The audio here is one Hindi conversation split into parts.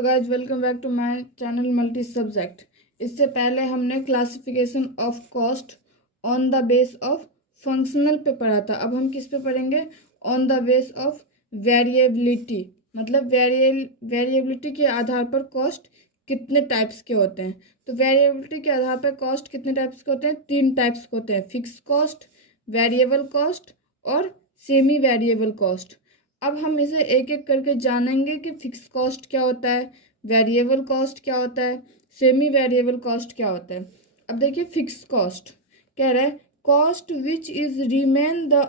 Hello guys, welcome back to my channel multi subject. इससे पहले हमने classification of cost on the base of functional पे पढ़ा था। अब हम किस पे पढ़ेंगे? On the base of variability. मतलब वेरिएबिलिटी के आधार पर कॉस्ट कितने टाइप्स के होते हैं। तो वेरिएबिलिटी के आधार पर कॉस्ट कितने टाइप्स के होते हैं? 3 टाइप्स के होते हैं, फिक्स कॉस्ट, वेरिएबल कॉस्ट और सेमी वेरिएबल कॉस्ट। अब हम इसे एक एक करके जानेंगे कि फिक्स कॉस्ट क्या होता है, वेरिएबल कॉस्ट क्या होता है, सेमी वेरिएबल कॉस्ट क्या होता है। अब देखिए, फिक्स कॉस्ट कह रहा है cost which is remain the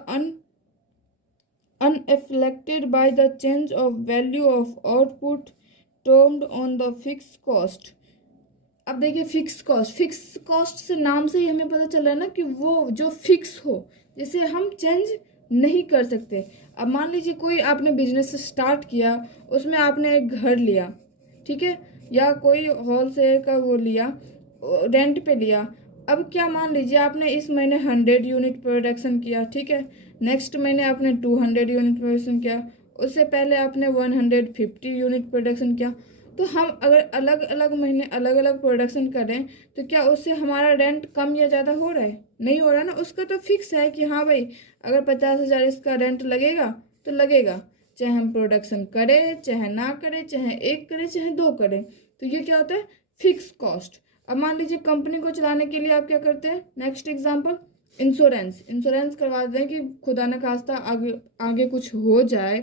unaffected by the change of value of output termed on the fixed cost। अब देखिए, फिक्स कॉस्ट से नाम से ही हमें पता चल रहा है ना कि वो जो फिक्स हो, जिसे हम चेंज नहीं कर सकते। अब मान लीजिए कोई आपने बिजनेस स्टार्ट किया, उसमें आपने एक घर लिया, ठीक है, या कोई होलसेल का वो लिया, रेंट पे लिया। अब क्या, मान लीजिए आपने इस महीने 100 यूनिट प्रोडक्शन किया, ठीक है, नेक्स्ट महीने आपने 200 यूनिट प्रोडक्शन किया, उससे पहले आपने 150 यूनिट प्रोडक्शन किया। तो हम अगर अलग अलग महीने अलग अलग प्रोडक्शन करें तो क्या उससे हमारा रेंट कम या ज़्यादा हो रहा है? नहीं हो रहा ना। उसका तो फिक्स है कि हाँ भाई, अगर 50,000 इसका रेंट लगेगा तो लगेगा, चाहे हम प्रोडक्शन करें चाहे ना करें, चाहे एक करें चाहे 2 करें। तो ये क्या होता है? Fix cost. अब मान लीजिए कंपनी को चलाने के लिए आप क्या करते हैं? नेक्स्ट एग्जाम्पल, इंश्योरेंस करवा दें कि खुदा न खास्ता आगे कुछ हो जाए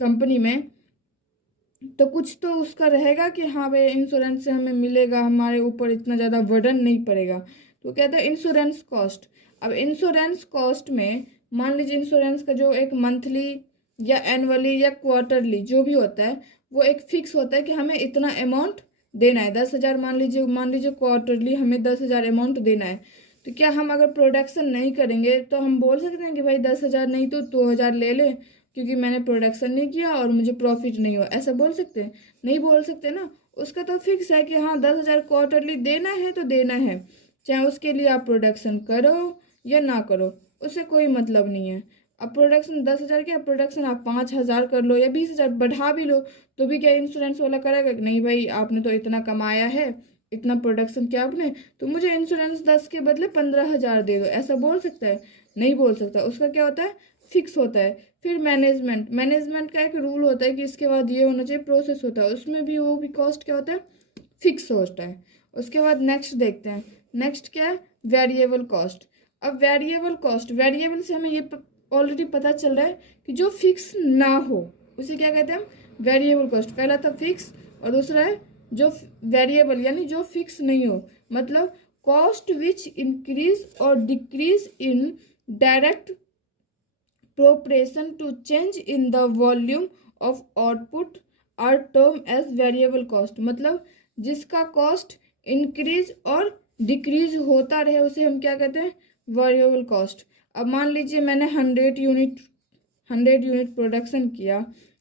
कंपनी में, तो कुछ तो उसका रहेगा कि हाँ भाई इंश्योरेंस से हमें मिलेगा, हमारे ऊपर इतना ज़्यादा बर्डन नहीं पड़ेगा। तो कहते हैं इंश्योरेंस कॉस्ट। अब इंश्योरेंस कॉस्ट में मान लीजिए इंश्योरेंस का जो एक मंथली या एनुअली या क्वार्टरली जो भी होता है, वो एक फिक्स होता है कि हमें इतना अमाउंट देना है। 10,000 मान लीजिए क्वार्टरली हमें 10,000 अमाउंट देना है। तो क्या हम अगर प्रोडक्शन नहीं करेंगे तो हम बोल सकते हैं कि भाई 10,000 नहीं तो 2,000 ले ले, क्योंकि मैंने प्रोडक्शन नहीं किया और मुझे प्रॉफिट नहीं हुआ? ऐसा बोल सकते हैं? नहीं बोल सकते ना। उसका तो फिक्स है कि हाँ 10,000 क्वार्टरली देना है तो देना है, चाहे उसके लिए आप प्रोडक्शन करो या ना करो, उससे कोई मतलब नहीं है। अब प्रोडक्शन 10,000 क्या, प्रोडक्शन आप 5,000 कर लो या 20,000 बढ़ा भी लो, तो भी क्या इंश्योरेंस वाला करेगा कि नहीं भाई आपने तो इतना कमाया है, इतना प्रोडक्शन किया आपने, तो मुझे इंश्योरेंस 10 के बदले 15,000 दे दो? ऐसा बोल सकता है? नहीं बोल सकता। उसका क्या होता है? फिक्स होता है। फिर मैनेजमेंट का एक रूल होता है कि इसके बाद ये होना चाहिए, प्रोसेस होता है, उसमें भी वो भी कॉस्ट क्या होता है? फिक्स होता है। उसके बाद नेक्स्ट देखते हैं, नेक्स्ट क्या है? Variable cost. अब वेरिएबल से हमें ये ऑलरेडी पता चल रहा है कि जो फिक्स ना हो उसे क्या कहते हैं हम? Variable cost. पहला था फिक्स और दूसरा है जो वेरिएबल, यानी जो फिक्स नहीं हो। मतलब कॉस्ट विच इंक्रीज और decrease in direct proportion to change in the volume of output are termed as variable cost। मतलब जिसका कॉस्ट इंक्रीज और डिक्रीज होता रहे उसे हम क्या कहते हैं? Variable cost. अब मान लीजिए मैंने 100 यूनिट प्रोडक्शन किया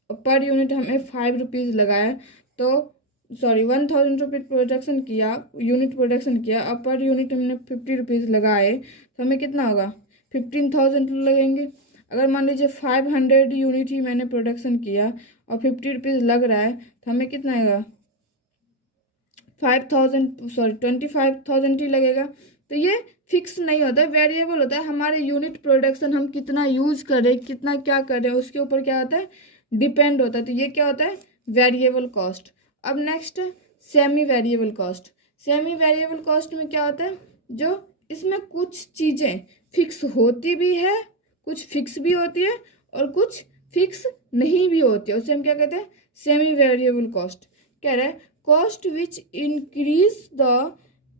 और पर यूनिट हमें 5 रुपीज़ लगाया, तो 1,000 रुपीज़ प्रोडक्शन किया, यूनिट प्रोडक्शन किया, अब पर यूनिट हमने 50 रुपीज़ लगाए, तो हमें कितना होगा? 15,000 लगेंगे। अगर मान लीजिए 500 यूनिट ही मैंने प्रोडक्शन किया और 50 रुपीज़ लग रहा है, तो हमें कितना आएगा? 25,000 ही लगेगा। तो ये फिक्स नहीं होता है, वेरिएबल होता है। हमारे यूनिट प्रोडक्शन हम कितना यूज करें, कितना क्या करें, उसके ऊपर क्या होता है? डिपेंड होता है। तो ये क्या होता है? Variable cost. अब नेक्स्ट है semi variable cost. Semi variable cost में क्या होता है? जो इसमें कुछ चीज़ें फिक्स होती भी है, कुछ फिक्स भी होती है और कुछ फिक्स नहीं भी होती है, उसे हम क्या कहते हैं? Semi variable cost. कह रहा है cost which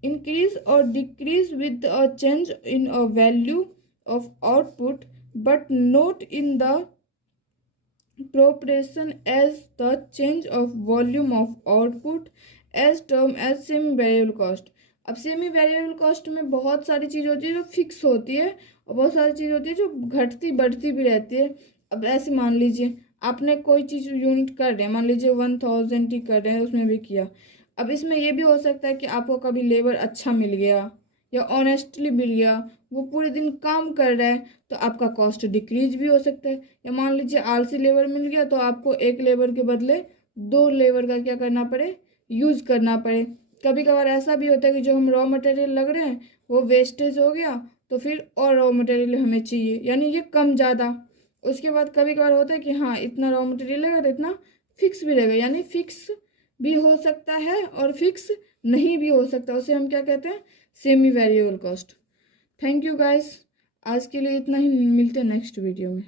increase or decrease with a change in a value of output but not in the proportion as the change of volume of output as termed as semi variable cost। अब सेमी वेरिएबल कॉस्ट में बहुत सारी चीज़ होती है जो फिक्स होती है और बहुत सारी चीज़ होती है जो घटती बढ़ती भी रहती है। अब ऐसे मान लीजिए आपने कोई चीज़ यूनिट कर रहे हैं, मान लीजिए 1,000 ही कर रहे हैं, उसमें भी किया। अब इसमें ये भी हो सकता है कि आपको कभी लेबर अच्छा मिल गया या ऑनेस्टली मिल गया, वो पूरे दिन काम कर रहा है, तो आपका कॉस्ट डिक्रीज भी हो सकता है। या मान लीजिए आलसी लेबर मिल गया, तो आपको एक लेबर के बदले दो लेबर का क्या करना पड़े, यूज़ करना पड़े। कभी कभार ऐसा भी होता है कि जो हम रॉ मटेरियल लग रहे हैं वो वेस्टेज हो गया, तो फिर और रॉ मटेरियल हमें चाहिए, यानी ये कम ज़्यादा। उसके बाद कभी कभार होता है कि हाँ इतना रॉ मटेरियल लगेगा तो इतना फिक्स भी रहेगा, यानी फिक्स भी हो सकता है और फिक्स नहीं भी हो सकता, उसे हम क्या कहते हैं, semi variable cost. Thank you guys, आज के लिए इतना ही, मिलते हैं नेक्स्ट वीडियो में।